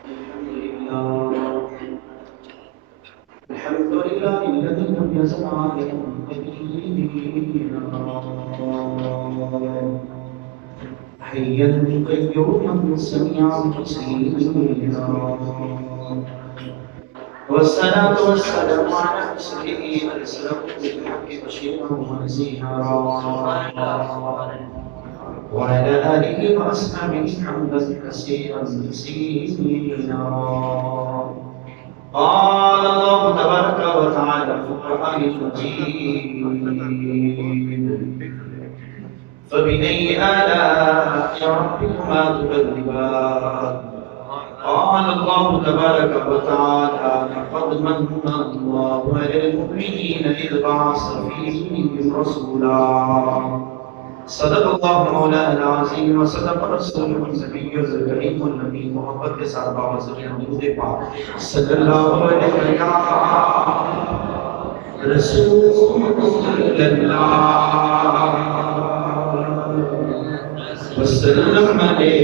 الحمد لله الذي لم يزل عالما قديرا حيا قيوما سميعا بصيرا والصلاة والسلام على رسوله أرسله بالحق بشيرا ونذيرا وعلى آله وأصحابه حمدا كثيرا كثيرا. قال الله تبارك وتعالى في القرآن المجيد فبأي آلاء ربكما تكذبان. قال الله تبارك وتعالى لقد من الله على المؤمنين إذ بعث فيهم رسولا. صدق اللہ مولانا العظیم وصدق رسولہ النبی الکریم النبی محمد کے ساتھ باوزر درود پاک صلی اللہ علیہ رسول اللہ وسلم علیہ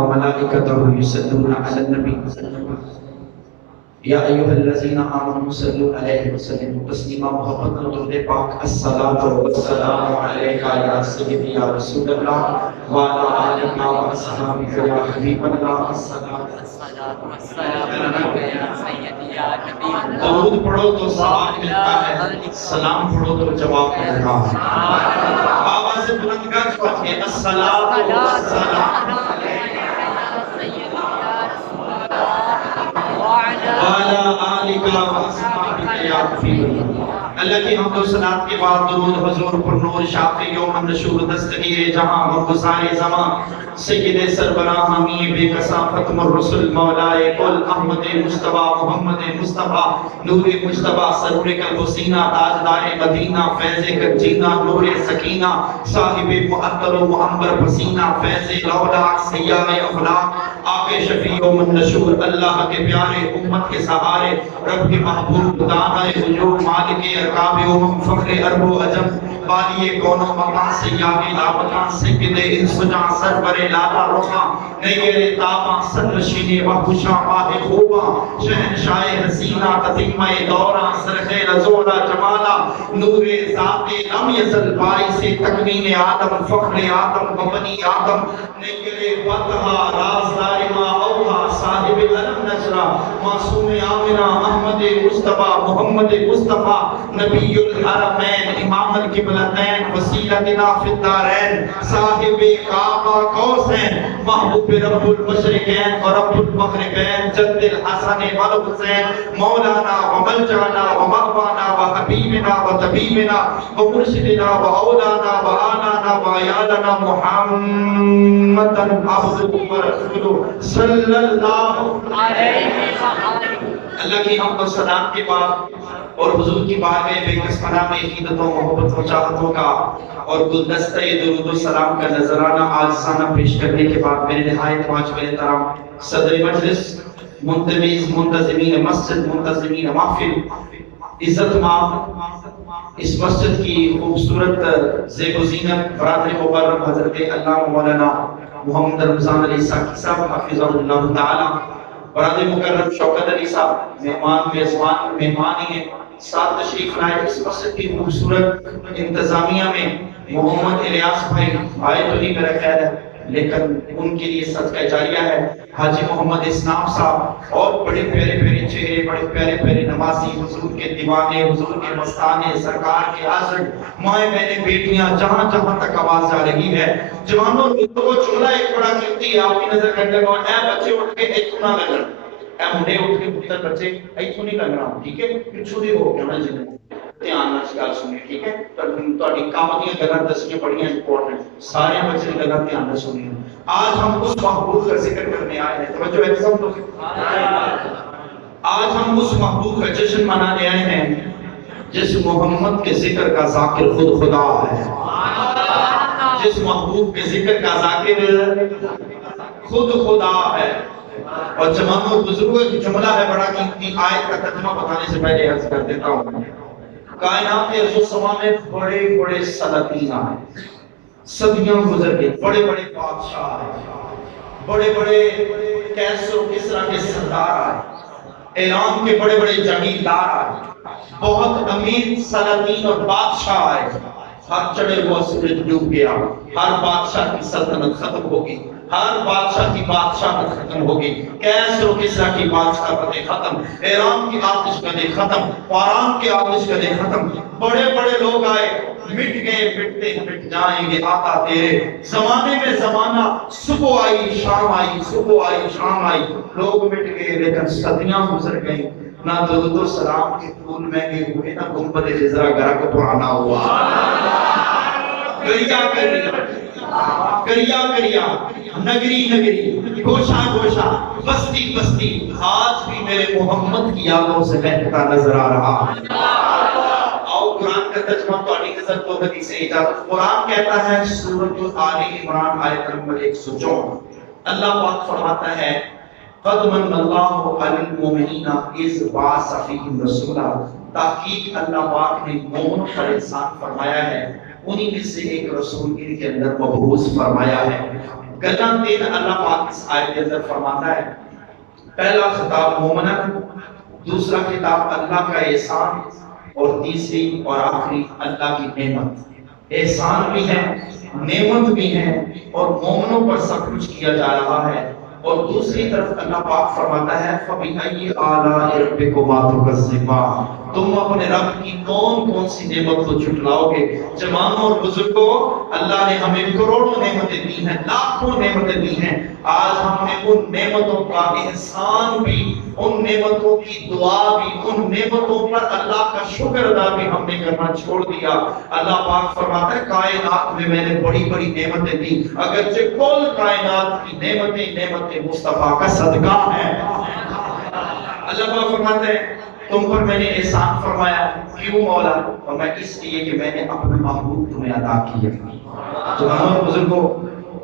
وملائکتہ یصلون علی النبی یا ایھا الذین آمنوا صلوا علیہ وسلم تسلیما. محبت و درود پاک الصلاۃ والسلام علیک یا سیدی یا رسول اللہ وعلی آلک و اصحابک یا حبیب اللہ. الصلاۃ والسلام علیک یا سیدی یا نبی اللہ. درود پڑھو تو ثواب ملتا ہے، سلام پڑھو تو جواب ملتا ہے. آواز سے بلند کر کے الصلاۃ والسلام وعلى آلك وأصحابك يا حبيب الله. اللہ کی حمد و صلات کے بعد درود حضور پر نور شافی یوم النشور دستگیر جہاں مغزار زمان سید سربراہ حامی بے قصا ختم الرسل مولائے کل احمد مصطفیٰ محمد مصطفیٰ نور مصطفیٰ سرور قلب و سینہ تاجدار مدینہ فیض گنجینہ نور سکینہ صاحب معطر و معمر پسینہ فیض لولاک سیاہ اخلاق آقا شفیع یوم النشور اللہ کے پیارے امت کے سہارے رب کے محبوب دانا وجود مالک ارکاب امم فخر عرب و عجم بالی کون و مکان سیاہ لابکان سید انسجاں سربر لالا رخاں نیر تاباں سرنشین وحوشاں ماہ خوباں شہنشاہ حسینہ تتیمہ دوراں سرخیر زورا جمالا نور ذات لم یزل باعث تکوین آدم فخر آدم ببنی آدم نیر فتحہ رازدار ما اوہا صاحب علم نجرہ معصوم آمنہ احمد مصطفیٰ محمد مصطفیٰ نبی الحرمین امام القبلتین وسیلتنا فی الدارین صاحب کعبہ قوسین محبوب رب المشرقین و رب المغربین جد الحسن والحسین مولانا و ملجانا و مغوانا و حبیبنا و طبیبنا و مرشدنا و اولانا و آلانا و عیالنا محمد عبدہ و رسولہ صلی اللہ علیہ وسلم. اللہ کی حمد و سلام کے بعد اور حضور کی بارگاہ بے کس پناہ میں عقیدتوں محبت و چاہتوں کا اور گلدستہ درود و سلام کا نذرانہ عاجزانہ پیش کرنے کے بعد میرے نہایت واجب احترام صدر مجلس منتظمین منتظمین مسجد منتظمین محفل عزت مآب اس مسجد کی خوبصورت زیب و زینت برادر مبارک حضرت علامہ مولانا محمد رمضان علی ساکی صاحب حفظہ اللہ تعالی برادر مکرم شوکت علی صاحب مہمان میزبان مہمانی ہیں ساتھ تشریف لائے. اس مسجد کی خوبصورت انتظامیہ میں محمد الیاس بھائی آئے تو نہیں میرا خیال ہے لیکن ان کے لیے صدقہ جاریہ ہے حاجی محمد اسلام صاحب اور بڑے پیارے پیارے چہرے بڑے پیارے پیارے نمازی حضور کے دیوانے حضور کے مستانے سرکار کے عاشق مائیں بہنیں بیٹیاں جہاں جہاں تک آواز جا رہی ہے جوانوں کو چولہا ایک بڑا قیمتی ہے آپ کی نظر کرنے کو اے بچے اٹھ کے ایتھوں نہ لگن اے منڈے اٹھ کے پتر بچے ایتھوں نہیں لگ رہا ٹھیک ہے پچھو دی ہو گیا نا جی دھیان نال گل سنیں ٹھیک ہے تہاڈی کام دیاں گلاں دسنیاں بڑیاں امپورٹنٹ سارے بچے دی گلاں دھیان نال سنیں. آج ہم اس محبوب کا ذکر کرنے آئے ہیں توجہ ہے سب تو آج ہم اس محبوب کا جشن منانے آئے ہیں جس محمد کے ذکر کا ذاکر خود خدا ہے جس محبوب کے ذکر کا ذاکر خود خدا ہے. اور جوانوں بزرگوں کی جملہ ہے بڑا قیمتی آیت کا ترجمہ بتانے سے پہلے عرض کر دیتا ہوں کائنات عرض و سما میں بڑے بڑے سلاطین ہیں صدیاں گزر گئی، بڑے بڑے بادشاہ آئے، بڑے بڑے کیسر و کسرا کے سردار آئے، ایران کے بڑے بڑے جاگیردار آئے، بہت امیر سلاطین اور بادشاہ آئے، ہر چڑھے ہوا سورج ڈوب گیا، ہر بادشاہ کی سلطنت ختم ہوگی، ہر بادشاہ کی بادشاہت ختم ہوگی، کیسر و کسرا کی بادشاہت ختم، ایران کی آتش کدے ختم، فاران کی آتش کدے ختم، بڑے بڑے لوگ آئے، مٹ گئے مٹتے مٹ جائیں گے آقا تیرے زمانے میں زمانہ، صبح آئی شام آئی، صبح آئی شام آئی، لوگ مٹ گئے لیکن صدیاں گزر گئیں، نہ درود و سلام کے پھول مہنگے ہوئے، نہ گنبد خضرا گرا پرانا ہوا، کریا کریا کریا، نگری نگری، گوشہ گوشہ، بستی بستی، آج بھی میرے محمد کی یادوں سے بہتا نظر آ رہا۔ قرآن کا ترجمہ پڑھنے کے ساتھ تو حدیث اجازت، قرآن کہتا ہے سورۃ آل عمران آیت نمبر 104، اللہ پاک فرماتا ہے قد من اللہ علی المؤمنین اذ بعث فیہم رسولا، تحقیق اللہ پاک نے مومنوں پر احسان فرمایا ہے، انہی میں سے ایک رسول ان کے اندر مبعوث فرمایا ہے۔ گلا دین اللہ پاک اس آیت کے اندر فرماتا ہے، پہلا خطاب مومنوں، دوسرا خطاب اللہ کا احسان، اور تیسری اور آخری اللہ کی نعمت، احسان بھی ہے، نعمت بھی ہے، اور مومنوں پر سب کچھ کیا جا رہا ہے، اور دوسری طرف اللہ پاک فرماتا ہے فَبِأَيِّ آلَاءِ رَبِّكُمَا تُكَذِّبَانِ، تم اپنے رب کی کون کون سی نعمت کو جھٹلاؤ گے۔ جوانوں اور بزرگوں، اللہ نے ہمیں کروڑوں نعمتیں دی ہیں، لاکھوں نعمتیں دی ہیں، آج ہم نے ان نعمتوں کا احسان بھی، ان نعمتوں کی دعا بھی، ان نعمتوں پر اللہ کا شکر ادا بھی ہم نے کرنا چھوڑ دیا۔ اللہ پاک فرماتا ہے کائنات میں نے بڑی بڑی نعمتیں دی، اگرچہ کل کائنات کی نعمتیں مصطفیٰ کا صدقہ ہیں۔ اللہ پاک فرماتا ہے تم پر میں نے احسان فرمایا، کیوں مولا؟ فرمایا اس لیے کہ میں نے اپنا محبوب تمہیں عطا کیا۔ جوانوں اور بزرگوں،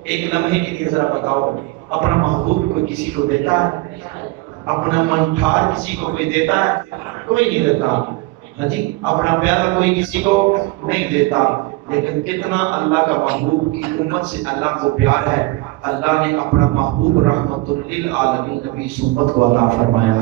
ایک لمحے کے لیے ذرا بتاؤ، اپنا محبوب کوئی کسی کو دیتا ہے؟ اپنا منٹھار کسی کو کوئی دیتا ہے؟ کوئی نہیں دیتا۔ ہاں جی، اپنا پیارا کوئی کسی کو نہیں دیتا، لیکن کتنا اللہ کا محبوب کی امت سے اللہ کو پیار ہے، اللہ نے اپنا محبوب رحمت للعالمین نبی صحبت کو عطا فرمایا۔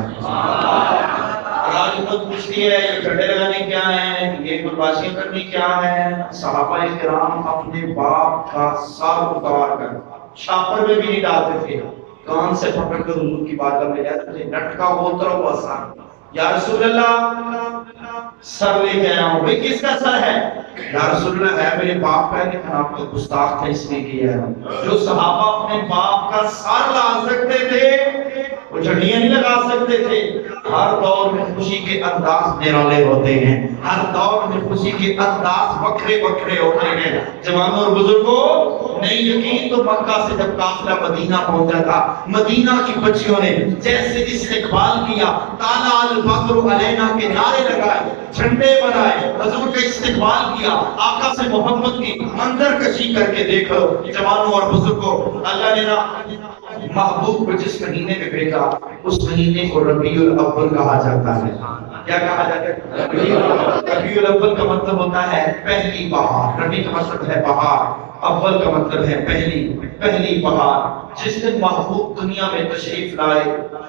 آج امت پوچھتی ہے یہ جھنڈے لگانے کیا ہیں، یہ قربانیاں کرنی کیا ہیں؟ صحابہ کرام اپنے باپ کا سر اتار کر شاپر میں بھی نہیں ڈالتے تھے، کان سے پکڑ کر حضور کی بارگاہ میں جاتے تھے، لٹکا اترا ہوا سر، یا رسول اللہ سر لے کے آیا ہوں۔ بھئی کس کا سر ہے؟ یا رسول اللہ ہے میرے باپ کا، لیکن آپ کو گستاخ تھا اس لیے کیا ہے۔ جو صحابہ اپنے باپ کا سر لا سکتے تھے وہ جھنڈیاں نہیں لگا سکتے تھے۔ ہر دور میں خوشی کے انداز نرالے ہوتے ہیں، ہر دور میں خوشی کے انداز وکھرے وکھرے ہوتے ہیں۔ جوانوں اور بزرگوں، نہیں یقین تو مکہ سے جب قافلہ مدینہ پہنچا تھا، مدینہ کی بچیوں نے جیسے استقبال کیا، طلع البدر علینا کے نعرے لگائے، جھنڈے بنائے، حضور کا استقبال کیا، آقا سے محبت کی منظر کشی کر کے دیکھو۔ جوانوں اور بزرگوں، اللہ نے محبوب کو جس مہینے میں بھیجا اس مہینے کو ربیع الاول کہا جاتا ہے۔ کیا کہا جاتا ہے؟ ربیع الاول کا مطلب ہوتا ہے پہلی بہار، ربیع کا مطلب ہے بہار، اول کا مطلب ہے پہلی بہار۔ جس دن محبوب دنیا میں تشریف لائے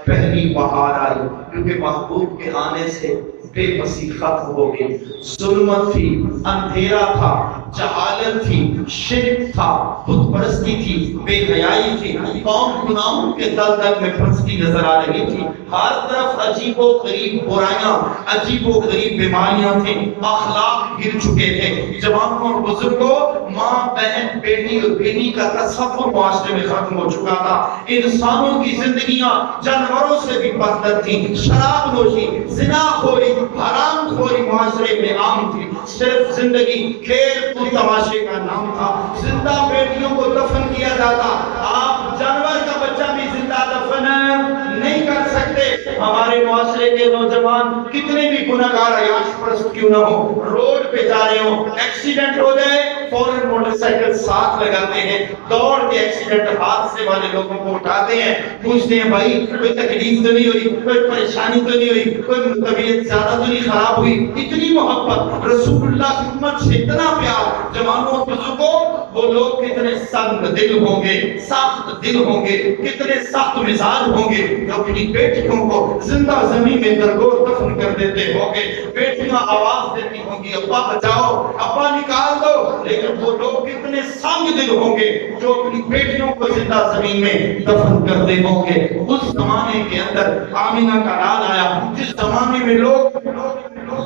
پہلی بہار آئی، کیونکہ محبوب کے آنے سے بے بسی ختم ہو گئی، ظلمت تھی، اندھیرا تھا، جہالت تھی، شرک تھا، بت پرستی تھی، بے حیائی تھی، قوم گناہوں کے دلدل میں پھنستی نظر آ رہی تھی، ہر طرف عجیب و غریب برائیاں، عجیب و غریب بیماریاں تھیں، اخلاق گر چکے تھے۔ جوانوں اور بزرگوں، ماں بہن بیٹی اور بیوی کا تصور معاشرے میں ختم ہو چکا تھا، انسانوں کی زندگیاں جانوروں سے بھی بدتر تھیں، شراب نوشی، زنا خوری، حرام خوری معاشرے میں عام تھی، صرف زندگی کھیل کود تماشے کا نام تھا، زندہ بیٹیوں کو دفن کیا جاتا، آپ جانور کا بچہ بھی زندہ دفن نہیں کر سکتے۔ ہمارے معاشرے کے نوجوان کتنے بھی گناہگار عیاش پرست کیوں نہ ہو، روڈ پہ جا رہے ہو، ایکسیڈنٹ ہو جائے فوراً موٹر سائیکل ساتھ لگاتے ہیں، دوڑ کے ایکسیڈنٹ حادثے والے لوگوں کو اٹھاتے ہیں، پوچھتے ہیں بھائی کوئی تکلیف تو نہیں ہوئی، کوئی پریشانی تو نہیں ہوئی، کوئی طبیعت زیادہ تو نہیں خراب ہوئی؟ اتنی محبت، رسول اللہ کی امت سے اتنا پیار۔ جوانوں اور بزرگوں، وہ لوگ کتنے سنگ دل ہوں گے، سخت دل ہوں گے، کتنے سخت مزاج ہوں گے جو اپنی بیٹیوں کو زندہ زمین میں درگور دفن کر دیتے ہوں گے۔ بیٹیاں آواز دیتی ہوں گی ابا بچاؤ، ابا نکال دو، لیکن وہ لوگ کتنے سنگ دل ہوں گے جو اپنی بیٹیوں کو زندہ زمین میں دفن کرتے ہوں گے۔ اس زمانے کے اندر آمینہ کا لال آیا، جس زمانے میں لوگ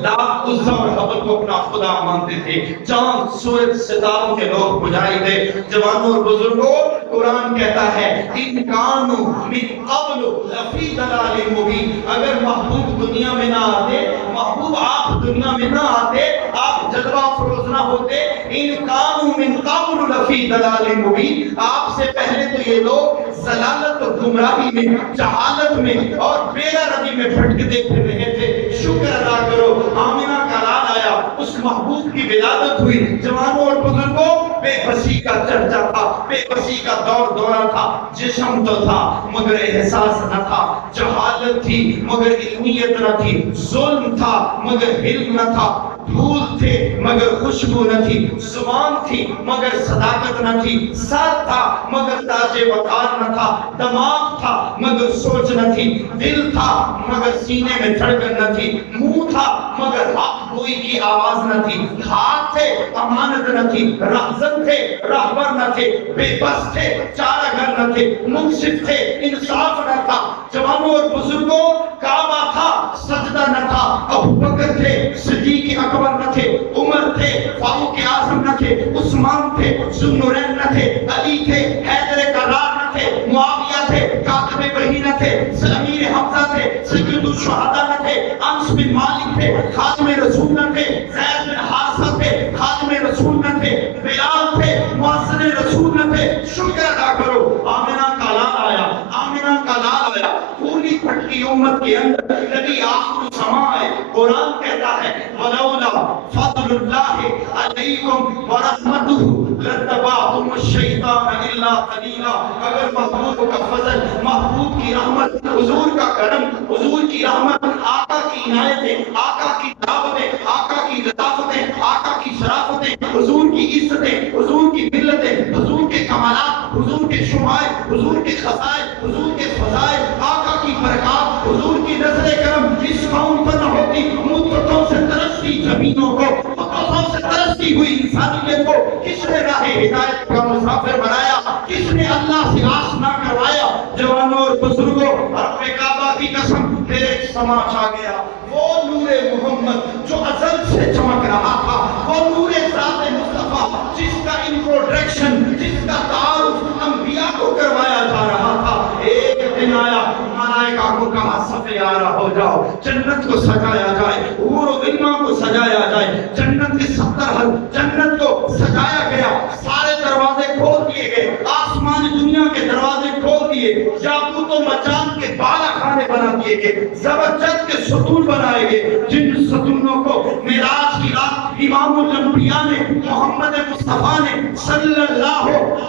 لات عزا اور حبل کو اپنا خدا مانتے تھے، چاند سورج ستاروں کے لوگ پجاری تھے۔ جوانوں اور بزرگوں، قرآن کہتا ہے ان کانوا من قبل لفی ضلال مبین، اگر محبوب دنیا میں نہ آتے، محبوب آپ دنیا میں نہ آتے، آپ جلوہ فروز نہ ہوتے، ان کانوا من قبل لفی ضلال مبین، آپ سے پہلے تو یہ لوگ ضلالت اور گمراہی میں، جہالت میں اور بیرا روی میں بھٹکتے پھر رہے تھے۔ شکر ادا کرو، آمینہ کا لال آیا، اس محبوب کی ولادت ہوئی۔ جوانوں اور بزرگوں، بے بسی کا چرچا تھا، بے بسی کا دور دورہ تھا، جسم تو تھا مگر احساس نہ تھا، جہالت تھی مگر علمیت نہ تھی، ظلم تھا مگر علم نہ تھا، پھول تھے مگر خوشبو نہ تھی، زبان تھی مگر صداقت نہ تھی، سر تھا مگر تاج وقار نہ تھا، دماغ تھا مگر سوچ نہ تھی، دل تھا مگر سینے میں دھڑکن نہ تھی، منہ تھا مگر حق گوئی کی آواز نہ تھی، ہاتھ تھے امانت نہ تھی، رہزن تھے رہبر نہ تھے، بے بس تھے چارہ گھر نہ تھے، منصف تھے انصاف نہ تھا۔ جوانوں اور بزرگوں، کعبہ تھا سجدہ نہ تھا، ابوبکر تھے صدیق اکبر نہ تھے، عمر تھے فاروق اعظم نہ تھے، عثمان تھے ذوالنورین نہ تھے، علی تھے حیدر کرار نہ تھے، معاویہ تھے کاتب وحی نہ تھے، امیر حمزہ تھے سید الشہداء نہ تھے، انس بن مالک تھے خادم رسول نہ تھے، زید بن حارثہ تھے خادم رسول نہ تھے، بلال تھے مؤذن رسول نہ تھے۔ شکر ادا کرو، آمنہ کا لال آیا، آمنہ کا لال آیا، پوری پھٹکی امت کے اندر نبی آخر الزمان ہے۔ قرآن کہتا ہے وَلَوْلَا فَضْلُ اللَّهِ عَلَيْكُمْ وَرَحْمَتُهُ لَاتَّبَعْتُمُ الشَّيْطَانَ إِلَّا قَلِيلًا، اگر محبوب کا فضل، محبوب کی رحمت، حضور کا کرم، حضور کی رحمت، آقا کی عنایتیں، آقا کی دعوتیں، آقا کی لطافتیں، آقا کی شرافتیں، حضور کی عزتیں، حضور کی ملتیں، حضور کے کمالات، حضور کے شمائل، حضور کے خصائل، حضور کے فضائل، آقا کی برکات، حضور کی نظر کرم اس قوم پر نہ ہوتی، مدتوں سے ترستی زمینوں کو، مدتوں سے ترستی ہوئی انسانیت کو کس نے راہ ہدایت کا مسافر بنایا، کس نے اللہ سے آشنا کروایا؟ جوانوں اور بزرگوں، رب کعبہ کی قسم میرے سما چھا گیا، وہ نور محمد جو ازل سے چمک رہا تھا، وہ نور ذات مصطفیٰ جس کا انٹروڈکشن، جس کا تعارف انبیاء کو کروایا جا رہا تھا، ایک دن آیا ملائکہ کو کہا صفے آرا ہو جاؤ، جنت کو سجایا جائے، حور و غلمان کو سجایا جائے، جنت کے 70 حل جنت کو سجایا گیا، سارے دروازے کھول دیے گئے، آسمان دنیا کے دروازے کھول دیے، یاقوت و مرجان کے بالا خانے بنا دیے گئے، زبرجد کے ستون بنائے گئے، جن ستونوں کو معراج کی رات امام الانبیاء نے، محمد مصطفیٰ نے صلی اللہ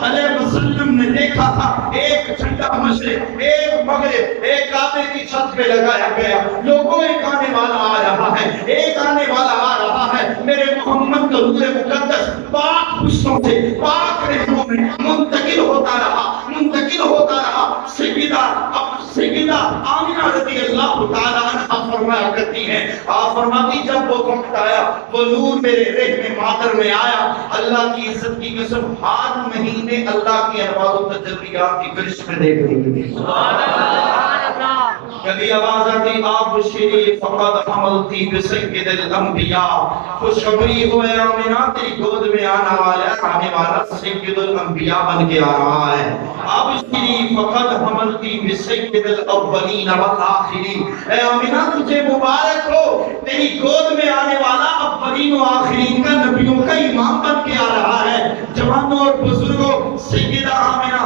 علیہ وسلم نے دیکھا تھا، ایک جھنڈا مشرق، ایک مغرب، ایک کعبے کی چھت پہ لگایا گیا، لوگوں ایک آنے والا آ رہا ہے، ایک آنے والا آ رہا ہے، میرے محمد کا نور مقدس پاک پشتوں سے، پاک رحموں میں منتقل ہوتا رہا، منتقل ہوتا رہا۔ سیدہ آمنہ رضی اللہ تعالیٰ عنہ فرمایا کرتی ہیں، آپ فرماتی جب وہ وقت آیا، وہ نور میرے رحم مادر میں آیا، اللہ کی عزت کی قسم ہر مہینے اللہ کی انوار و تجلیات کی گرش میں دیکھ رہی ہے۔ کبھی آواز آتی آپ شری فقط حملتی بسید الانبیاء، خوشخبری ہو اے آمنہ تیری گود میں آنے والا سید الانبیاء بن کے آ رہا ہے۔ آپ شری فقط حملتی بسید الاولین والآخرین، اے آمنہ تجھے مبارک ہو، تیری گود میں آنے والا اولین و آخرین کا نبیوں کا امام بن کے آ رہا ہے۔ جوانوں اور بزرگوں، سیدہ آمنہ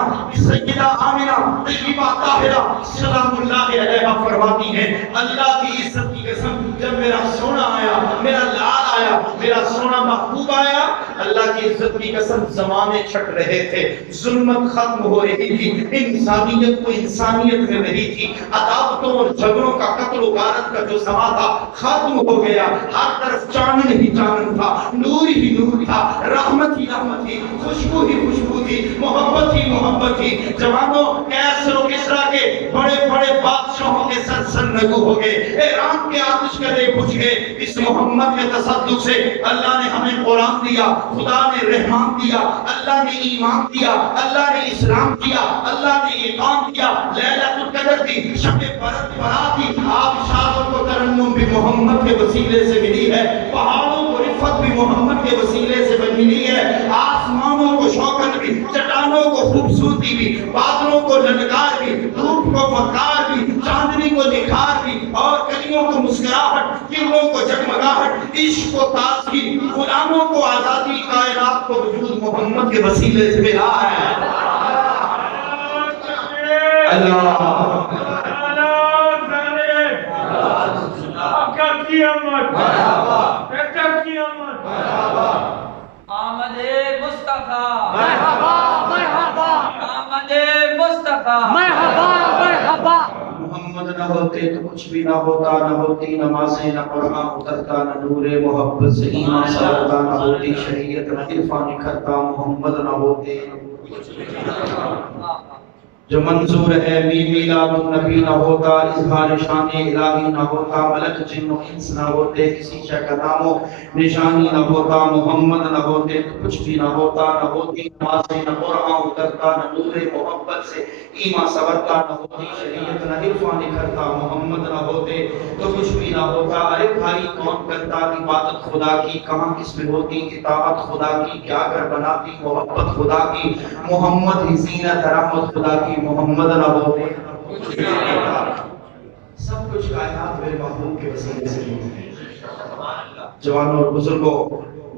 طیبہ طاہرہ سلام اللہ علیہ فرماتی ہیں، اللہ کی عزت کی قسم جب میرا سونا آیا، میرا لال آیا، میرا سونا محبوب آیا، اللہ کی عزت کی قسم زمانے چھٹ رہے تھے، ظلمت ختم ہو رہی تھی، انسانیت کو انسانیت میں نہیں تھی، عداوتوں اور جھگڑوں کا قتل و غارت کا جو سما تھا ختم ہو گیا، ہر طرف چاند ہی چاند تھا، نور ہی نور تھا، رحمت ہی رحمت تھی، خوشبو ہی خوشبو تھی، محبت ہی محبت تھی۔ جوانوں، کیسر و کسریٰ کے بڑے بڑے بادشاہوں کے سر سرنگو ہو گئے، ایران کے آتش کدے بجھ گئے، اس محمد کے تصدق سے اللہ نے ہمیں قرآن دیا، خدا نے رحمان دیا، اللہ نے ایمان دیا، اللہ نے اسلام دیا، اللہ نے اقام دیا، لیلۃ القدر دی، شب برات دی، آبشاروں کو ترنم بھی محمد کے وسیلے سے ملی ہے، پہاڑوں کو رفت بھی محمد کے وسیلے سے ملی ہے، آسمانوں کو شوکت بھی، چٹانوں کو خوبصورتی بھی، بادلوں کو للکار بھی، دھوپ کو فکار بھی، چاندنی کو نکھار بھی، اور کلیوں کو مسکراہٹ، کرنوں کو جگمگاہٹ، عشق کو تازگی، غلاموں کو آزادی، کائنات کو وجود محمد کے وسیلے سے ملا ہے۔ اللہ آمد مصطفیٰ مرحبا مرحبا، آمد مصطفیٰ مرحبا مرحبا۔ محمد نہ ہوتے تو کچھ بھی نہ ہوتا، نہ ہوتی نمازیں، نہ قرآن اترتا، نہ نور محبت سے ایمان سورتا، نہ ہوتی شریعت، نہ عرفان نکھرتا، محمد نہ ہوتے کچھ بھی نہ ہوتا۔ جو منظور ہے میلاد النبی نہ ہوتا، اظہار شان الہی نہ ہوتا، ملک جن و انس نہ ہوتے، کسی شے کا نام و نشانی نہ ہوتا، محمد نہ ہوتے تو کچھ بھی نہ ہوتا، نہ ہوتی نمازیں، نہ قرآن اترتا، نہ نور محبت سے ایمان سورتا، نہ ہوتی شریعت، نہ عرفان نکھرتا، محمد نہ ہوتے تو کچھ بھی نہ ہوتا۔ ارے بھائی کون کرتا عبادت خدا کی، کہاں کس میں ہوتی اطاعت خدا کی، کیا گھر بناتی محبت خدا کی، محمد ہی زینت رحمت خدا کی، محمد نہ ہوتے کچھ بھی نہ ہوتا۔ سب کچھ کائنات میرے محبوب کے وسیلے سے ہوتا۔ جوانوں اور بزرگوں،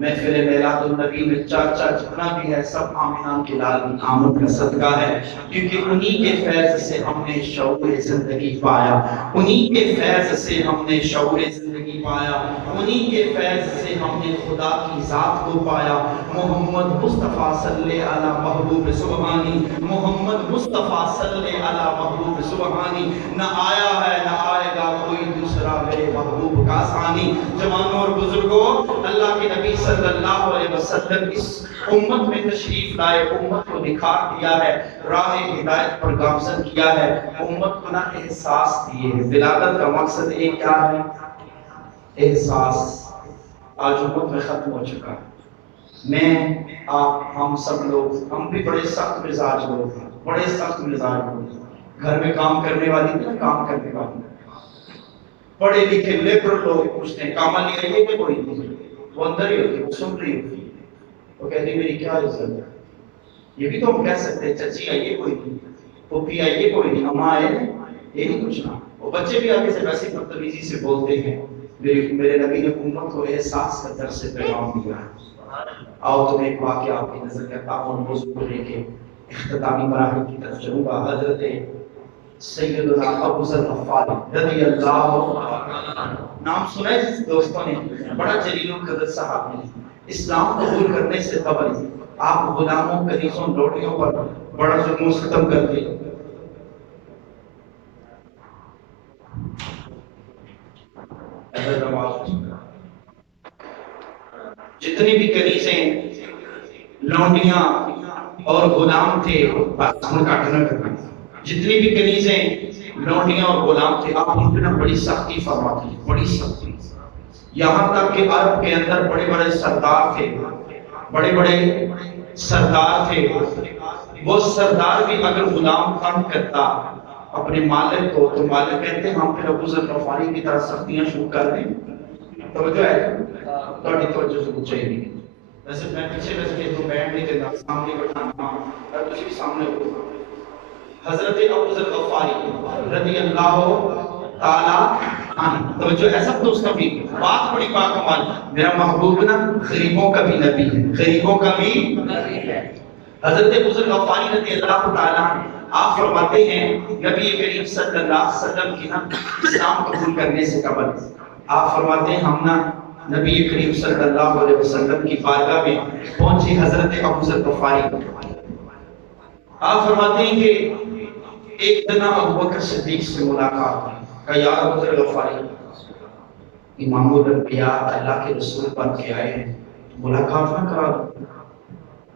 محفل میلاد النبی میں چاچا جتنا بھی ہے سب آمنان کے لال آمد کا صدقہ ہے، کیونکہ انہی کے فیض سے ہم نے شعور زندگی پایا، انہی کے فیض سے ہم نے شعور زندگی پایا، انہی کے فیض سے ہم نے خدا کی ذات کو پایا۔ محمد مصطفیٰ صلی علی محبوب سبحانی، محمد مصطفیٰ صلی علی محبوب سبحانی، نہ آیا ہے نہ آئے گا کوئی دوسرا میرے محبوب کا ثانی۔ جوانوں اور بزرگوں، اللہ کے نبی صلی اللہ علیہ وسلم اس امت میں تشریف لائے، امت کو نکھار دیا ہے، راہ ہدایت پر گامزن کیا ہے، امت کو نہ احساس دیے ہیں۔ ولادت کا مقصد ایک کیا ہے؟ احساس۔ آج امت میں ختم ہو چکا ہے۔ میں، آپ، ہم سب لوگ، ہم بھی بڑے سخت مزاج لوگ ہیں، بڑے سخت مزاج لوگ ہیں۔ گھر میں کام کرنے والی بھی کام کرنے والی، پڑھے لکھے لیبرل لوگ پوچھتے ہیں کام لیا یہ کہ کوئی نہیں، وہ اندر ہی ہوتی ہے، وہ سن رہی ہوتی ہے، وہ کہتی میری کیا عزت ہے۔ یہ بھی تو ہم کہہ سکتے ہیں چچی آئیے کوئی نہیں، پھوپھی آئیے کوئی نہیں، اماں آئے یہ نہیں پوچھنا۔ وہ بچے بھی آگے سے ویسے بدتمیزی سے بولتے ہیں۔ میرے نبی نے امت کو احساس کا درس سے پیغام دیا ہے۔ آؤ تمہیں ایک واقعہ آپ کی نظر کرتا ہوں، موضوع کو لے کے اختتامی مراحل کی طرف چلوں گا۔ حضرت سیدنا ابو ذر غفاری رضی اللہ، نام سنا ہے جس دوستوں نے، بڑا جلیل القدر صحابی ہے۔ اسلام قبول کرنے سے قبل آپ غلاموں، کنیزوں، لوٹیوں پر بڑا ظلم و ستم کرتے۔ جتنی بھی کنیزیں، لونڈیاں اور غلام تھے، ان کا ٹھنڈا کرنا، جتنی بھی کنیزیں، لونڈیاں اور غلام تھے، آپ ان پہ بڑی سختی فرماتے ہیں، بڑی سختی۔ یہاں تک کہ عرب کے اندر بڑے بڑے سردار تھے، بڑے بڑے سردار تھے، وہ سردار بھی اگر غلام تنگ کرتا اپنے مالک کو تو مالک کہتے ہیں ہم پھر ابو ذر غفاری کی طرح سختیاں شروع کر دیں۔ توجہ ہے؟ توجہ ضرور چاہیے۔ ویسے میں پیچھے بیٹھ کے تو بیٹھ نہیں دیتا، سامنے بٹھانا اور تجھے بھی سامنے ہو۔ حضرت ابو ذر غفاری رضی اللہ تعالی عنہ، توجہ ہے سب دوستوں کی بات بڑی باکمال۔ میرا محبوب نا غریبوں کا بھی نبی ہے، غریبوں کا بھی نبی ہے۔ حضرت ابو ذر غفاری رضی اللہ تعالی عنہ آپ فرماتے ہیں نبی کریم صلی اللہ علیہ وسلم کی نا اسلام قبول کرنے سے قبل آپ فرماتے ہیں ہم نا نبی کریم صلی اللہ علیہ وسلم کی بارگاہ میں پہنچے حضرت ابو ذر غفاری۔ آپ فرماتے ہیں کہ ایک دن ابو بکر صدیق سے ملاقات ہوئی، کہا یا ابو ذر غفاری، امام الانبیاء اللہ کے رسول بن کے آئے ہیں، ملاقات نہ کرا دو؟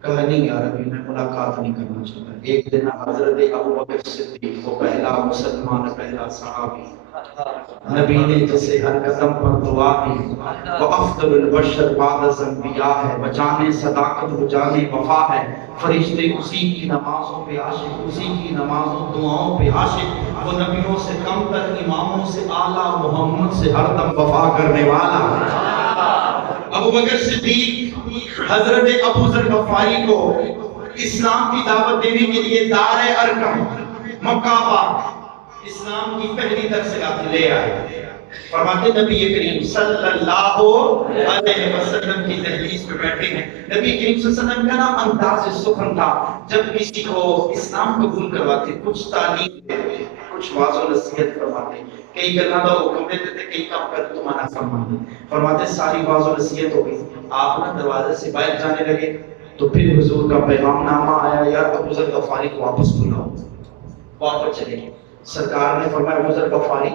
کہا نہیں یا ربی، میں ملاقات نہیں کرنا چاہتا۔ ایک دن حضرت ابو بکر صدیق کو پہلا مسلمان، پہلا صحابی، نبی نے جسے ہر قدم پر دعا دی، وہ افضل البشر بعد الانبیاء ہے، بجانے صداقت بجانے وفا ہے، فرشتے اسی کی نمازوں پہ عاشق، اسی کی نمازوں دعاؤں پہ عاشق، وہ نبیوں سے کم تر، اماموں سے اعلیٰ، محمد سے ہر دم وفا کرنے والا۔ ابو بکر صدیق حضرت ابو ذر غفاری کو اسلام کی دعوت دینے کے لیے دار ارقم مکہ پاک اسلام کی پہلی درسگاہ لے آئے۔ فرماتے نبی کریم صلی اللہ علیہ وسلم کی دہلیز پہ بیٹھے ہیں۔ نبی کریم صلی اللہ علیہ وسلم کا نام انداز سخن تھا، جب کسی کو اسلام قبول کرواتے کچھ تعلیم دیتے، کچھ واضح و نصیحت فرماتے، کئی گلوں کا حکم دیتے تھے، کئی کام کر تو منع فرماتے۔ فرماتے ساری واضح و نصیحت ہو گئی، آپ نا دروازے سے باہر جانے لگے تو پھر حضور کا پیغام نامہ آیا، یا ابو ذر غفاری کو واپس بلاؤ۔ واپس چلے گئے۔ سرکار نے فرمایا ابو ذر غفاری،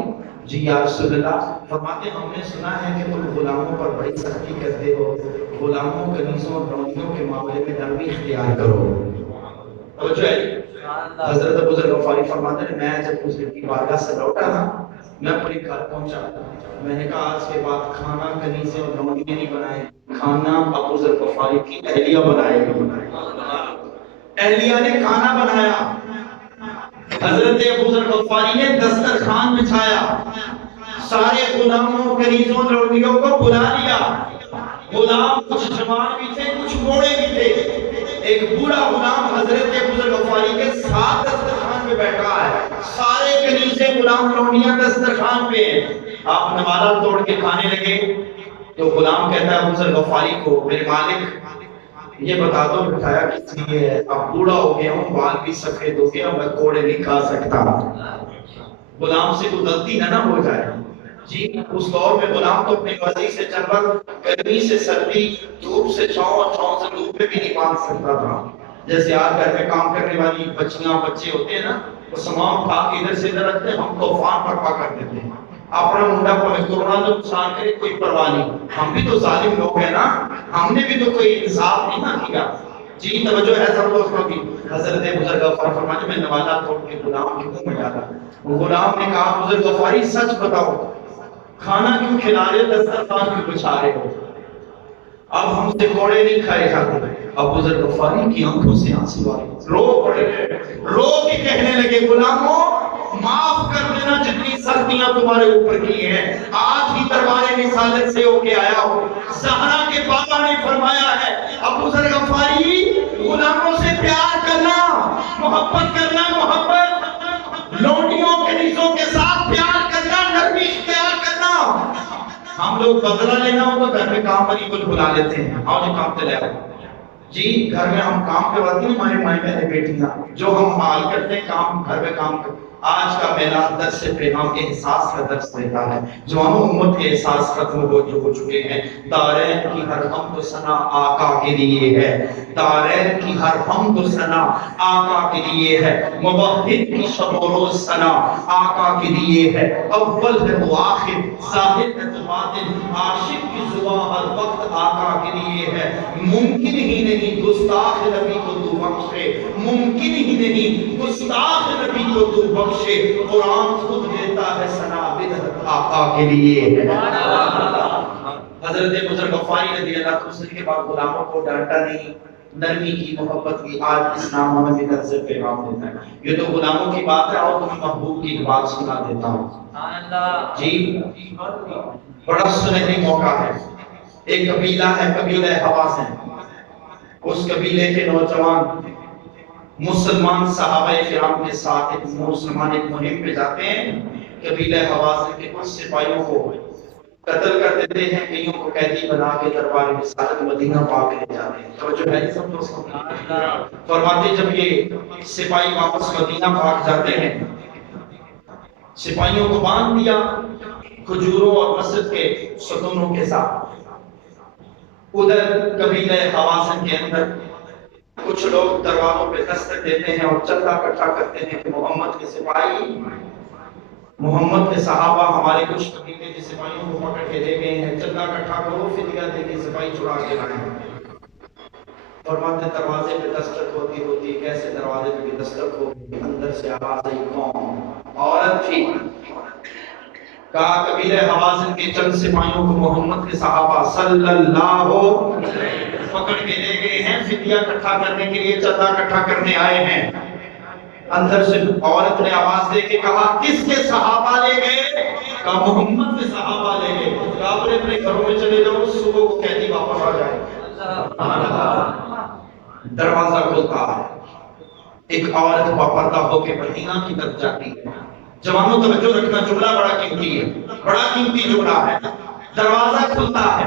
جی یا رسول اللہ، فرماتے ہم نے سنا ہے کہ تم غلاموں پر بڑی سختی کرتے ہو، غلاموں، کنیزوں اور لونڈیوں کے معاملے میں نرمی اختیار کرو۔ توجہ ہے؟ حضرت ابو ذر غفاری فرماتے ہیں میں جب حضور کی بارگاہ سے لوٹا نا، میں اپنے گھر پہنچا، میں نے کہا آج کے بعد کھانا کنیزیں اور لونڈیاں نہیں بنائے، کھانا ابو ذر غفاری کی اہلیہ بنائے گی۔ اہلیہ نے کھانا بنایا، حضرت ابو ذر غفاری نے دسترخوان بچھایا، سارے غلاموں، کنیزوں، لونڈیوں کو بلا لیا۔ غلام کچھ جوان بھی تھے، کچھ بوڑھے بھی تھے۔ ایک بوڑھا غلام حضرت ابو ذر غفاری کے ساتھ دسترخوان پہ بیٹھا ہے، سارے کنیزیں، غلام، لونڈیاں دسترخوان پہ ہیں۔ آپ نوالا توڑ کے کھانے لگے تو غلام کہتا ہے ابو ذر غفاری کو، میرے مالک یہ بتا دو بٹھایا کس لیے ہے؟ اب بوڑھا ہو گیا ہوں، بال بھی سفید ہو گیا، میں کوڑے نہیں کھا سکتا۔ غلام سے کوئی غلطی نہ ہو جائے۔ جی اس دور میں غلام تو اپنی مرضی سے جنگل، گرمی سے سردی، دھوپ سے چھاؤں اور چھاؤں سے دھوپ میں بھی نہیں باندھ سکتا تھا۔ جیسے آج گھر میں کام کرنے والی بچیاں، بچے ہوتے ہیں نا، وہ سامان اٹھا کے ادھر سے ادھر رکھتے ہیں، ہم طوفان برپا کر دیتے ہیں۔ اپنا منڈا پہ کورونا جو نقصان کرے کوئی پرواہ نہیں، ہم بھی تو ظالم لوگ ہیں نا، ہم نے بھی تو کوئی انصاف نہیں نہ کیا۔ جی توجہ ہے سب دوستوں کی۔ حضرت ابو ذر غفاری فرماتے میں نوالا توڑ کے غلام کے منہ میں ڈالا۔ غلام نے کہا ابو ذر غفاری سچ بتاؤ، کھانا کیوں کھلا رہے ہو، دسترخوان کیوں بچھا رہے ہو؟ اب ہم سے کوڑے نہیں کھائے جاتے۔ ابو ذر غفاری کی آنکھوں سے آنسو آئے، رو پڑے، رو کے کہنے لگے غلاموں معاف کر دینا جتنی سختیاں تمہارے اوپر کی ہیں، آج ہی دربار رسالت سے ہو کے آیا ہوں۔ زہرا کے بابا نے فرمایا ہے ابو ذر غفاری غلاموں سے پیار کرنا، محبت کرنا، محبت لونڈیوں کنیزوں کے ساتھ پیار کرنا، نرمی اختیار کرنا۔ ہم لوگ بدلہ لینا ہو تو گھر میں کام والی کو بلا لیتے ہیں، آؤ جی کام پہ لے آؤ جی، گھر میں ہم کام پہ آتے ہیں، ہمارے مائیں بہنیں بیٹیاں جو ہم مال کرتے ہیں، کام گھر میں کام کرتے ہیں۔ آج کا میلہ درس پیغام کے احساس کا درس دیتا ہے۔ جوانوں امت کے احساس ختم ہو چکے ہیں۔ دارین کی ہر حمد و ثنا آقا کے لیے ہے، دارین کی ہر حمد و ثنا آقا کے لیے ہے، موحد کی شب و روز ثنا آقا کے لیے ہے، اول ہے تو آخر، ظاہر ہے تو باطن، عاشق کی زبان ہر وقت آقا کے لیے ہے۔ ممکن ہی نہیں گستاخ نبی کو تو بخشے، ممکن ہی نہیں گستاخ نبی کو تو بخشے، قرآن خود دیتا ہے ثنا بدعت آقا کے لیے ہے۔ حضرت ابو ذر غفاری رضی اللہ عنہ کے بعد غلاموں کو ڈانٹا نہیں، نرمی کی، محبت کی۔ آج اسلام ہمیں بدعت سے پیغام دیتا ہے۔ یہ تو غلاموں کی بات ہے، اور تمہیں محبوب کی بات سنا دیتا ہوں جی۔ بڑا سنہری موقع ہے۔ ایک قبیلہ ہے، قبیلہ حوازن۔ اس قبیلے کے نوجوان مسلمان صحابہ کرام کے ساتھ ایک مہم پہ جاتے ہیں۔ قبیلہ حوازن کے کچھ سپاہیوں کو قتل کر دیتے ہیں، کئیوں کو قیدی بنا کے دربار رسالت مدینہ پاک لے جاتے ہیں۔ توجہ ہے سب دوستوں، فرماتے جب یہ سپاہی واپس مدینہ پاک جاتے ہیں، سپاہیوں کو باندھ دیا کھجوروں اور مسجد کے ستونوں کے ساتھ، ادھر قبیلہ حوازن کے اندر کچھ لوگ دروازوں پہ دستک دیتے ہیں اور چندہ اکٹھا کرتے ہیں کہ محمد کے سپاہی، محمد کے صحابہ ہمارے کچھ قبیلے کے سپاہیوں کو پکڑ کے لے گئے ہیں، چندہ اکٹھا کرو، فدیہ دے کے سپاہی چھڑا کے لائیں۔ فرماتے دروازے پہ دستک ہوتی کیسے دروازے پہ بھی دستک ہوگی؟ اندر سے آواز آئی، کون؟ عورت تھی۔ کہا قبیلہ حوازن کے چند سپاہیوں کو محمد کے صحابہ صلی اللہ پکڑ کے لے گئے ہیں، فدیہ اکٹھا کرنے کے لیے، چندہ اکٹھا کرنے آئے ہیں۔ اندر سے عورت نے آواز دے کے کہا، کس کے صحابہ لے گئے؟ کہا محمد کے صحابہ لے گئے۔ کہا اپنے گھروں میں چلے جاؤ، صبح کو قیدی واپس آ جائے۔ دروازہ کھلتا ہے، ایک عورت باپردہ ہو کے مدینہ کی طرف جاتی ہے۔ جوانوں توجہ رکھنا، جملہ بڑا قیمتی ہے، بڑا قیمتی جملہ ہے۔ دروازہ کھلتا ہے،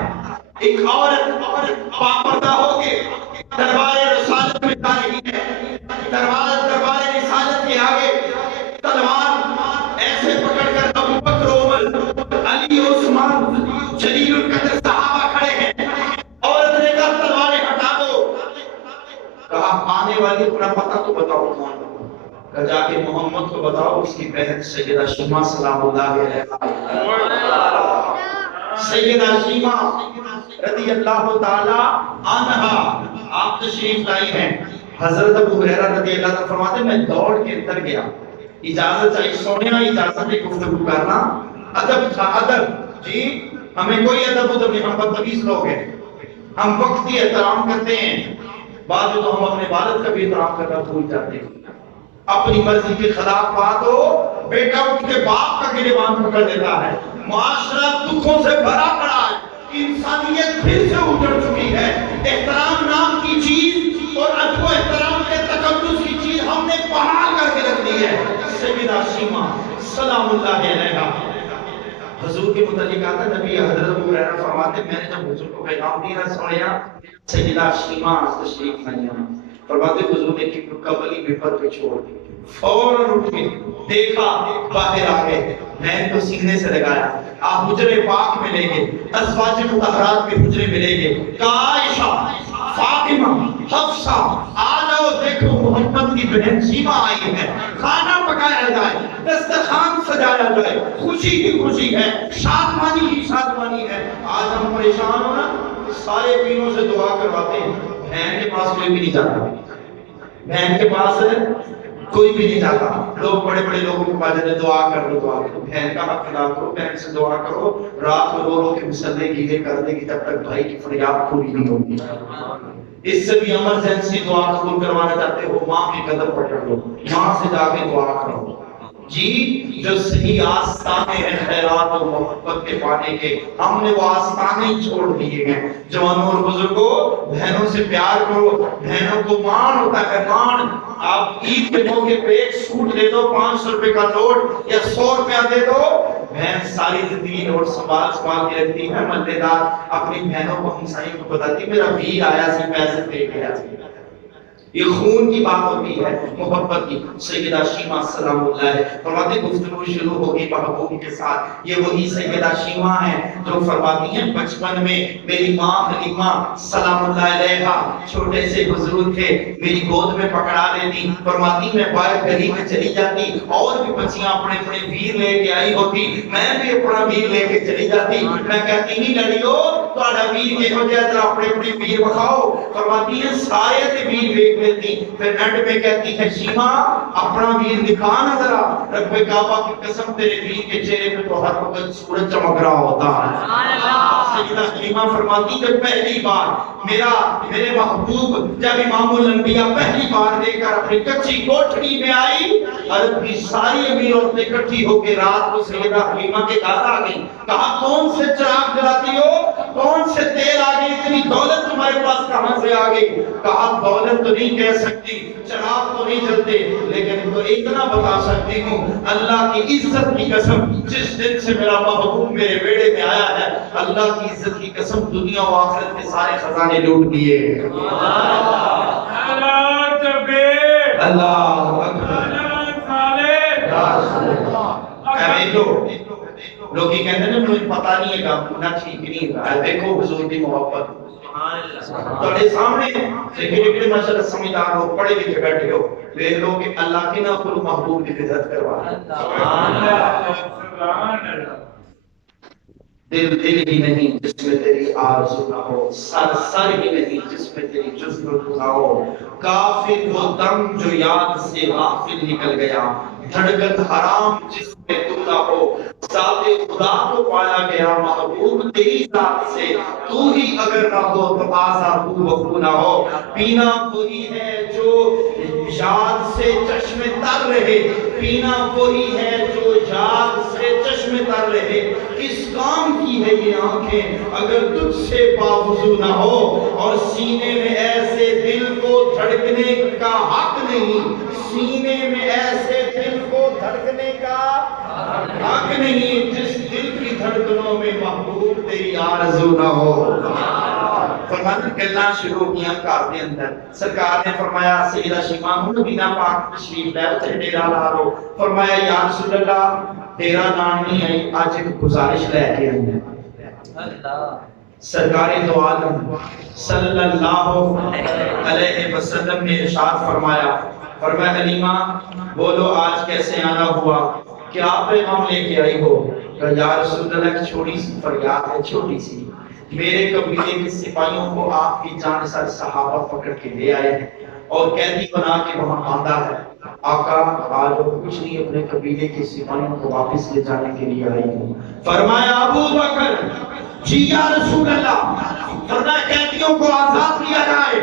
ایک عورت باپردہ ہو کے دربار رسالت میں جا رہی ہے۔ دربار رسالت کے آگے تلوار ایسے پکڑ کر ابو بکر، عمر، علی، عثمان، جلیل القدر صحابہ کھڑے ہیں۔ عورت نے کہا تلواریں ہٹا دو۔ کہا آنے والی اپنا پتہ تو بتاؤ کون؟ کہا جا کے محمد کو بتاؤ، اس کی بہن سیدہ شیمہ سلام اللہ علیہا، سیدہ شیمہ رضی اللہ تعالی عنہا آپ تشریف لائی ہیں۔ حضرت ابو ہریرہ رضی اللہ عنہ فرماتے ہیں میں دوڑ کے اندر گیا، اجازت چاہیے سونے کا، اجازت ہے گفتگو کرنا، ادب تھا، ادب جی ہمیں کوئی ادب ادب نہیں، ہم بدتمیز لوگ ہیں، ہم وقت کی احترام کرتے ہیں، بعد میں تو ہم اپنے والد کا بھی احترام کرنا بھول جاتے ہیں۔ اپنی مرضی کے خلاف بات ہو، بیٹا اٹھ کے باپ کا گریبان پکڑ لیتا ہے۔ معاشرہ دکھوں سے بھرا پڑا ہے، انسانیت پھر سے اجڑ چکی ہے۔ احترام نام کی چیز اور ادب و احترام کے تقدس کی چیز ہم نے بحال کر کے رکھ دی ہے۔ سیدہ شیمہ سلام اللہ علیہا، حضور کے متعلق آتا نبی حضرت ابو ہریرہ فرماتے میں نے جب حضور کو پیغام دیا سنیا سیدہ شیمہ تشریف لائی، فرماتے حضور نے قبلی ممبر پہ چھوڑ دی، فوراً اٹھ کے دیکھا باہر آ گئے، میں کو سینے سے لگایا، آپ حجرے پاک میں لے گئے، ازواج مطہرات کے حجرے میں لے گئے، کہا عائشہ، فاطمہ، حفصہ آ جاؤ، دیکھو محمد کی بہن شیمہ آئی ہے، کھانا پکایا جائے، دسترخوان سجایا جائے، خوشی ہی خوشی ہے، شادمانی ہی شادمانی ہے۔ آج ہم پریشان ہو نا، سارے پینوں سے دعا کرواتے ہیں، بہن کے پاس کوئی بھی نہیں جاتا، بہن کے پاس کوئی بھی نہیں جاتا، لوگ بڑے بڑے لوگوں کے پاس جاتے دعا کر لو، دعا کرو، بہن کا حق ادا کرو، بہن سے دعا کرو، رات کو رو رو کے مصلے گیلے کر دے گی جب تک بھائی کی فریاد پوری نہیں ہوگی۔ اس سے بھی ایمرجنسی دعا قبول کروانا چاہتے ہو، ماں کے قدم پکڑ لو، ماں سے جا کے دعا کرو جی، جو صحیح آستانے ہیں خیرات و محبت کے پانے کے، ہم نے وہ آستانے ہی چھوڑ دیے ہیں۔ جوانوں اور بزرگوں، بہنوں سے پیار کرو، بہنوں کو مان ہوتا ہے، مان۔ آپ عید کے موقع پہ ایک سوٹ دے دو، 500 روپے کا نوٹ یا 100 روپیہ دے دو، بہن ساری زندگی نوٹ سنبھال کے رکھتی ہے، ملے دار اپنی بہنوں کو ہمسائیوں کو بتاتی میرا ویر آیا سی پیسے دے گیا سی۔ یہ خون کی بات ہوتی ہے، محبت کی۔ سیدہ شیمہ سلام اللہ ہے، فرماتے گفتگو شروع ہوگی محبوب کے ساتھ۔ یہ وہی سیدہ شیمہ ہیں جو فرماتی ہیں بچپن میں میری ماں حلیمہ سلام اللہ علیہا چھوٹے سے حضور تھے، میری گود میں پکڑا لیتی، فرماتی میں باہر گلی میں چلی جاتی، اور بھی بچیاں اپنے اپنے ویر لے کے آئی ہوتی، میں بھی اپنا ویر لے کے چلی جاتی، میں کہتی نہیں لڑیو تہاڈا ویر کہو جائے ذرا اپنے اپنے ویر بخاؤ، فرماتی ہیں سارے تے ویر دیکھ لیتی، پھر اینڈ میں کہتی ہے شیمہ اپنا ویر دکھا نا ذرا، رب کعبہ کی قسم تیرے ویر کے چہرے پہ تو ہر وقت سورج چمک رہا ہوتا ہے۔ سیدہ شیمہ فرماتی جب پہلی بار میرے محبوب جب امام الانبیاء پہلی بار دے کر اپنی کچی کوٹھڑی میں آئی، عرب کی ساری امیر عورتیں اکٹھی ہو کے رات کو سیدہ حلیمہ کے گھر آ گئی، کہا کون سے چراغ جلاتی ہو، کون سے تیل آ گئی، اتنی دولت تمہارے پاس کہاں سے آ گئی؟ کہا دولت تو نہیں کہہ سکتی، چراغ تو نہیں جلتے، لیکن تو اتنا بتا سکتی ہوں اللہ کی عزت کی قسم، جس دن سے میرا محبوب میرے بیڑے میں آیا ہے، اللہ کی عزت کی قسم دنیا و آخرت کے سارے خزانے لوٹ لیے۔ اللہ اکبر، لوگ یہ کہتے ہیں مجھے پتہ نہیں ہے گا، نہ ٹھیک نہیں ہے، دیکھو حضور کی محبت، تھوڑے سامنے لیکن ماشاءاللہ سمجھدار ہو پڑھے لکھے بیٹھے ہو دیکھ لو کہ اللہ کے نہ کوئی محبوب کی عزت کروا دل ہی نہیں جس میں تیری آرزو نہ ہو سر ہی نہیں جس میں تیری جستجو نہ ہو کافر وہ دم جو یاد سے غافل نکل گیا دھڑکن حرام جس میں تو نہ ہو ذات خدا کو پایا گیا محبوب تیری ذات سے تو ہی اگر نہ ہو تو آسا خو نہ ہو پینا وہی ہے جو یاد سے چشم تر رہے پینا وہی ہے جو یاد سے چشم تر رہے کس کام کی ہے یہ آنکھیں اگر تجھ سے باوضو نہ ہو اور سینے میں ایسے دل کو دھڑکنے کا حق نہیں سینے میں ایسے دل کو دھڑکنے کا حق نہیں جس دل کی دھڑکنوں میں محبوب تیری آرزو نہ ہو فرمایا گلاں شروع کیا گھر دے اندر سرکار نے فرمایا سیدہ شیماء مدینہ پاک تشریف لے اتنے ڈیرا لا لو فرمایا یا رسول اللہ ڈیرا لان نہیں آئی آج ایک گزارش لے کے آئی ہیں سرکار دو عالم صلی اللہ علیہ وسلم نے ارشاد فرمایا حلیمہ بولو آج کیسے آنا ہوا کہ آپ پیغام لے کے آئی ہو کہ یا رسول اللہ کی چھوٹی سی فریاد ہے چھوٹی سی میرے قبیلے کے سپاہیوں کو آپ کی جانسار صحابہ پکڑ کے لے آئے ہیں اور قیدی بنا کے وہاں باندھا ہے آقا آج کچھ نہیں اپنے قبیلے کے سپاہیوں کو واپس لے جانے کے لیے آئی ہوں فرمایا ابو بکر جی یا رسول اللہ فرمایا قیدیوں کو آزاد کیا جائے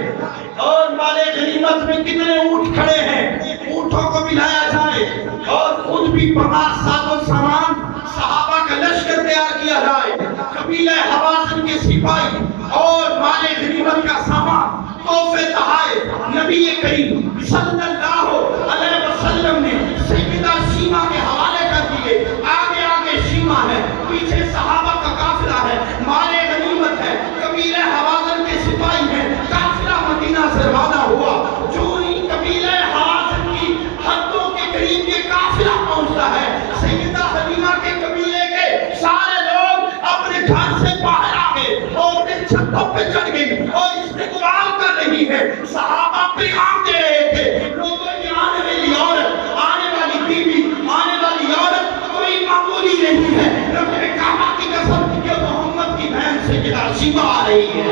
اور مال غنیمت میں کتنے اونٹ کھڑے ہیں اونٹوں کو بھی لایا جائے اور خود بھی 50 ساز و سامان صحابہ کا لشکر تیار کیا جائے قبیلہ حوازن کے سپاہی اور مال غنیمت کا سامان تحفے تحائف نبی کریم صلی اللہ علیہ وسلم نے سیدہ شیماء کے حوالے کر دیے آگے آگے شیماء ہے پیچھے صحابہ کا قافلہ ہے مال غنیمت ہے قبیلہ حوازن کے سپاہی ہیں قافلہ مدینہ سے روانہ ہوا جو ہی قبیلہ حوازن کی حدوں کے قریب یہ قافلہ پہنچتا ہے سیدہ حلیمہ کے قبیلے کے سارے لوگ اپنے گھر سے باہر آ گئے اور اپنے چھتوں پہ چڑھ گئی اور استقبال کر رہی ہے صحابہ پیغام دے رہے تھے لوگوں کی آنے والی عورت آنے والی بیوی آنے والی عورت کوئی معمولی نہیں ہے رب کعبہ کی قسم کہ محمد کی بہن سیدہ شیماء آ رہی ہے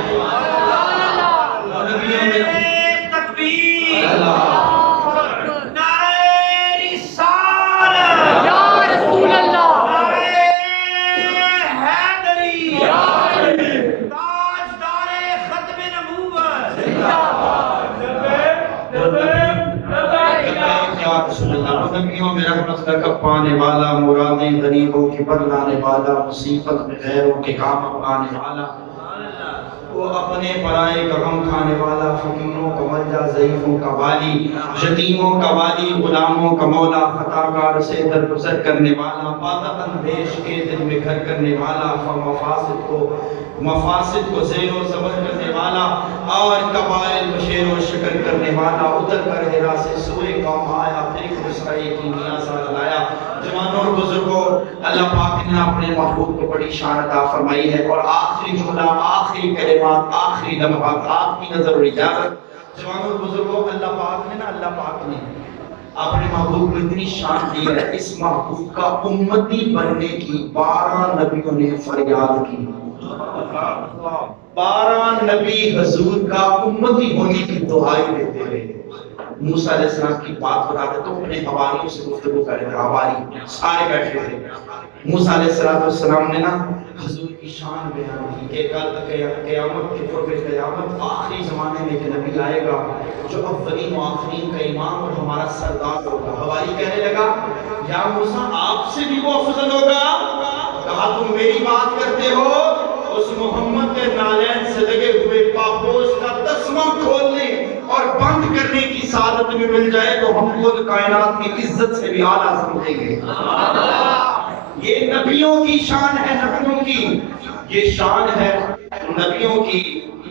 تکبیر نعرہ رسالت یا رسول اللہ نبیوں میں رحمت کا کپ پانے والا مرادیں غریبوں کی بدلانے والا مصیبت میں غیروں کے کام آنے والا وہ اپنے پرائے کا غم کھانے والا فقیروں کا ملجا ضعیفوں کا والی یتیموں کا والی غلاموں کا مولا خطا کار سے درگزر کرنے والا عادت اندیش کے دل میں گھر کرنے والا مفاسد کو زیر و زبر کرنے والا اور قبائل کو شیر و شکر کرنے والا اتر کر ہرا سے سوئے قوم آیا پھر ایک رسائی کی نیازہ لایا جوانوں اور بزرگوں اللہ پاک نے اپنے محبوب کو بڑی شان عطا فرمائی ہے اور آخری جملہ آخری کلمات آخری لمحات آپ کی نظر اور اجازت جوانوں اور بزرگوں اللہ پاک نے اپنے محبوب کو اتنی شان دی ہے اس محبوب کا امتی بننے کی 12 نبیوں نے فریاد کی 12 نبی حضور کا امتی ہونے کی دعائی دیتے رہے موسیٰ علیہ السلام کی بات بتا رہے تو اپنے حواریوں سے گفتگو کر رہے تھے حواری سارے بیٹھے تھے موسیٰ علیہ السلام نے نا حضور کی شان بیان کی کہ کل قیامت کے قرب قیامت آخری زمانے میں ایک نبی آئے گا جو اولین و آخرین کا امام اور ہمارا سردار ہوگا حواری کہنے لگا یا موسیٰ آپ سے بھی وہ افضل ہوگا کہا تم میری بات کرتے ہو اس محمد کے نالین سے لگے ہوئے پاپوش کا تسمہ کھولنے اور بند کرنے کی سعادت میں مل جائے تو ہم خود کائنات کی عزت سے بھی اعلیٰ سمجھیں گے یہ نبیوں کی شان ہے نبیوں کی یہ شان ہے نبیوں کی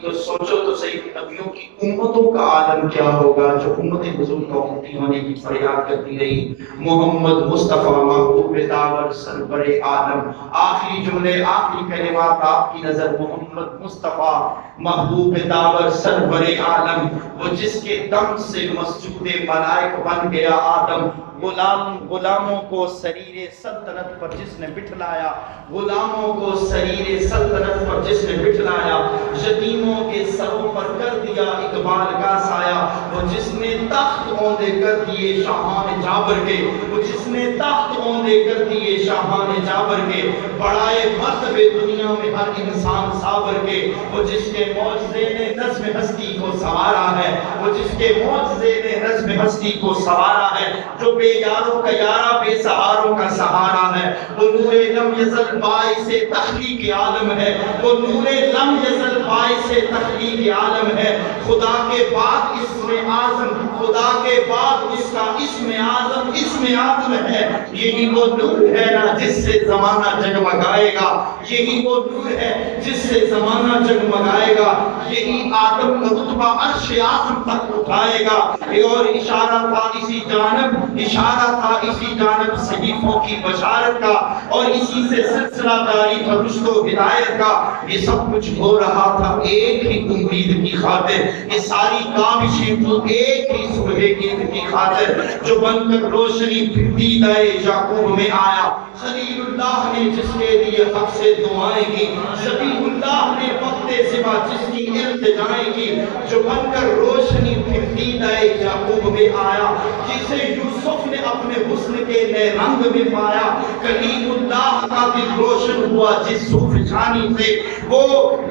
تو سوچو تو صحیح نبیوں نبیوں کی امتوں کا عالم کیا ہوگا جو امت حضور کا امتی ہونے کی فریاد کرتی رہی. محمد مصطفیٰ محبوب داور سرور عالم. آخری جملے آخری کلمات آپ کی نظر. محمد مصطفیٰ محبوب داور سرور عالم، وہ جس کے دم سے مسجود ملائک بن گیا آدم. غلاموں کو سریر سلطنت پر جس نے بٹھلایا، غلاموں کو سریر سلطنت پر جس نے بٹھلایا، یتیموں کے سروں پر کر دیا اقبال کا سایہ. وہ جس نے تخت اوندے کر دیے شاہان جابر کے، وہ جس نے تخت اوندے کر دیے شاہان جابر کے. بڑائے مرتبے دنیا میں ہر انسان صابر کے. وہ جس کے معجزے نے نظم ہستی کو سوارا ہے، وہ جس کے معجزے نے نظم ہستی کو سوارا ہے. جو بے یاروں کا یارا، بے سہاروں کا سہارا ہے. وہ نور لم یزل باعث تخلیق عالم ہے، وہ نور لم یزل باعث تخلیق عالم ہے. خدا کے بعد اسم اعظم، خدا کے بعد اس کا اسم اعظم اسم اعظم ہے. یہی وہ نور ہے نا جس سے زمانہ جگمگائے گا، یہی وہ نور ہے جس سے زمانہ جگمگائے گا. یہی آدم کا رتبہ عرش اعظم تک اٹھائے گا. اور اشارہ تھا اسی جانب، اشارہ تھا اسی جانب صحیفوں کی بشارت کا، اور اسی سے سلسلہ جاری تھا رشد و ہدایت کا. یہ سب کچھ ہو رہا تھا ایک ہی امید کی خاطر، یہ ساری کاوشیں تو ایک ہی صبح عید کی خاطر. جو بن کر روشنی پھرتی دائے یعقوب میں آیا، خلیل اللہ نے جس کے لیے حق سے دعائیں کی، ذبیح اللہ نے وقت صبح جس کی التجائیں کی. جو بن کر روشنی پھرتی دائے یعقوب میں آیا، جسے یوسف نے اپنے حسن کے نئے رنگ میں پایا. کلیم اللہ کا دل روشن ہوا جس زوفشانی سے، وہ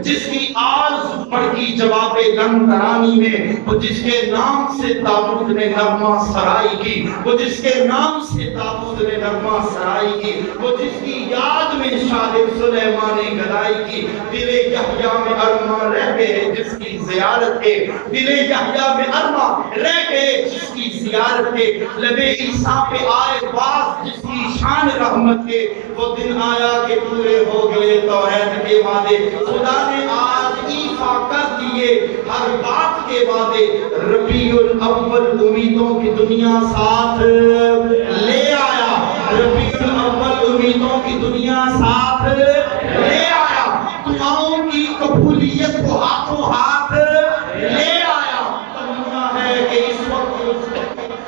جس کی آرزو بڑھی جواب لن ترانی میں. وہ جس کے نام سے داؤد نے نغمہ سرائی کی، وہ جس کے نام سے داؤد نے نغمہ سرائی کی. وہ جس کی یاد میں شاہ سلیمان نے گدائی کی. دل یحییٰ میں ارماں رہ گئے جس کی زیارت کے، دل یحییٰ میں ارماں رہ گئے جس کی زیارت کے. لب عیسیٰ پہ آئے باز جس کی شان رحمت کے. وہ دن آیا کہ پورے ہو گئے توحید کے وعدے. خدا نے آج ایفا کر دیے ہر بات کے وعدے. ربیع الاول امیدوں کی دنیا ساتھ لے آیا، ربیع الاول امیدوں کی دنیا ساتھ لے آیا. دعاؤں کی قبولیت کو ہاتھوں ہاتھ لے آیا. تمنا ہے کہ اس وقت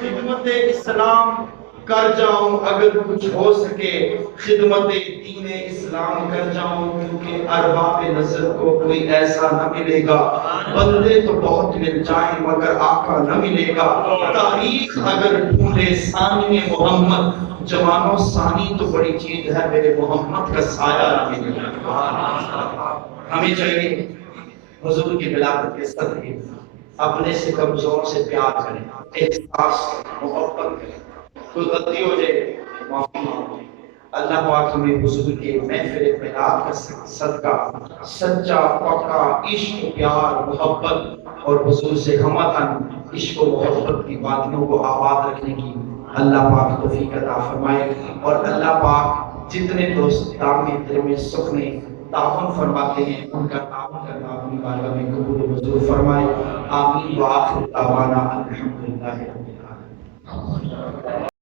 خدمت اسلام کر جاؤں، اگر کچھ ہو سکے خدمت دین اسلام کر جاؤں. کیونکہ ارباب نظر کو کوئی ایسا نہ ملے گا. بندے تو بہت مل جائیں مگر آقا نہ ملے گا. تاریخ اگر ڈھونڈے ثانی محمد، جوانوں ثانی تو بڑی چیز ہے، میرے محمد کا سایہ نہ ملے گا. ہمیں چاہیے حضور کی ولادت کے صدقے اپنے سے کمزور سے پیار کریں، احساس محبت کریں. کوئی غلطی ہو جائے معافی مانگو. اللہ پاک ہمیں حضور کے محفل میلاد کا صدقہ سچا پکا عشق پیار محبت اور حضور سے ہمدن عشق و محبت کی وادیوں کو آباد رکھنے کی اللہ پاک توفیق عطا فرمائے. اور اللہ پاک جتنے دوست دام دل میں سکھ میں تعاون فرماتے ہیں ان کا تعاون کرنا اپنی بارگاہ میں قبول و منظور فرمائے. آمین. وآخر دعوانا الحمدللہ رب العالمین.